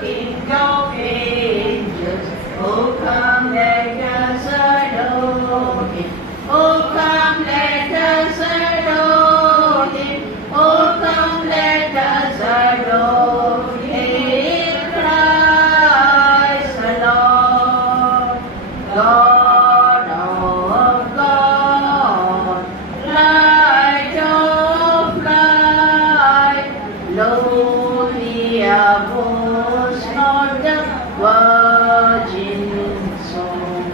King of angels, oh come let us adore Him. Oh come let us adore Him. Oh come let us adore Him. Christ the Lord, God of God, Light of light, lowly abhors not the virgin song.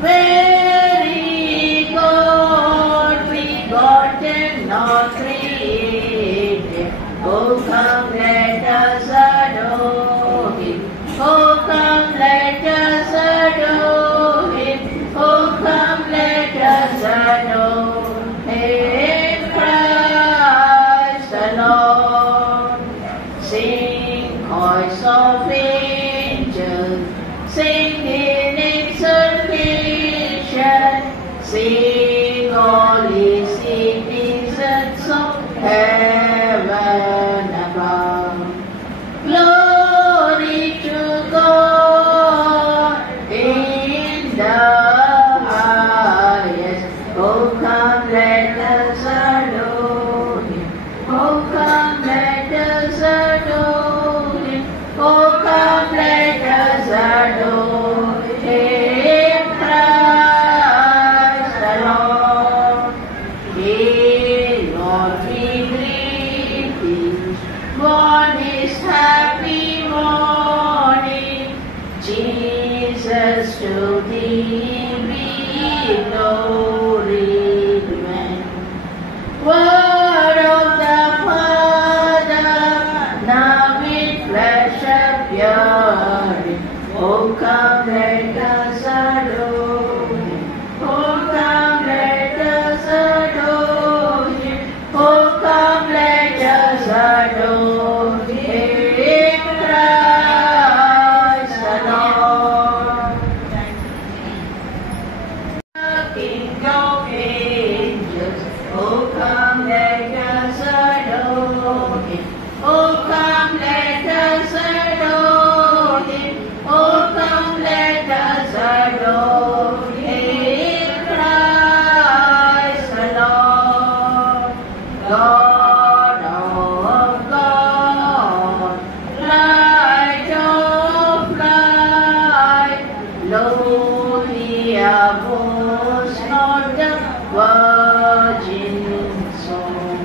Very God, begotten, not created. Oh come let us adore Him. Oh come let us adore Him. Oh come let us adore Him. Christ the Lord. Sing chorus of angels, sing in exultation, sing all His citizens of heaven above. Glory to God in the highest. Oh come let us adore Him. Oh come let us adore Him. Oh come let us adore Him. Christ the Lord. Hail Lord, we greet Thee. Born this happy morning, Jesus to Thee be glory given. Word of the Father, now in flesh appearing. Oh come let us adore Him. Oh come let us adore Him. Oh come let us adore Him. Christ the Lord. King of angels, oh come let us adore Him. Oh come let us adore Him. Oh come let us adore Him. Christ the Lord, God of God, Light of light, lowly abhors not the virgin song.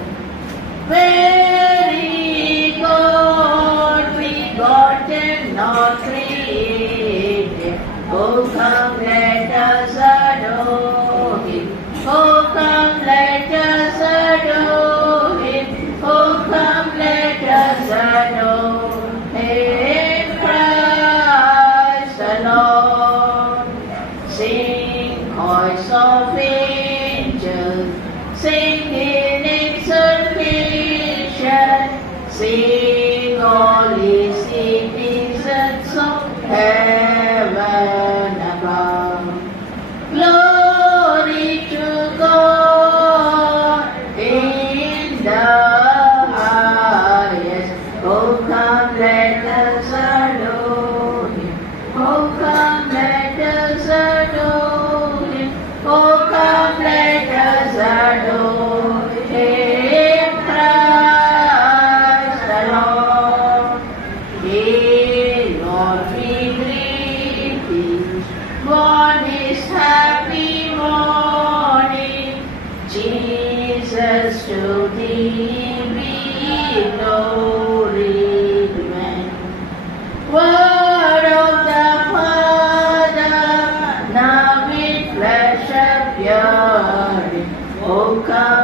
Very God, begotten, not created. Oh come let us adore Him. Oh come let us adore Him. Oh come let us adore Him. Christ the Lord. Sing chorus of angels, sing in exultation, sing all His citizens of heaven above. Glory to God in the highest. Oh come let us adore Him. Oh come let us adore Him. Oh come let us adore Him. Christ the Lord. Hail Lord, we greet Thee. Born this happy morning, Jesus to Thee be glory given. Word of the Father, now in flesh appearing. Oh come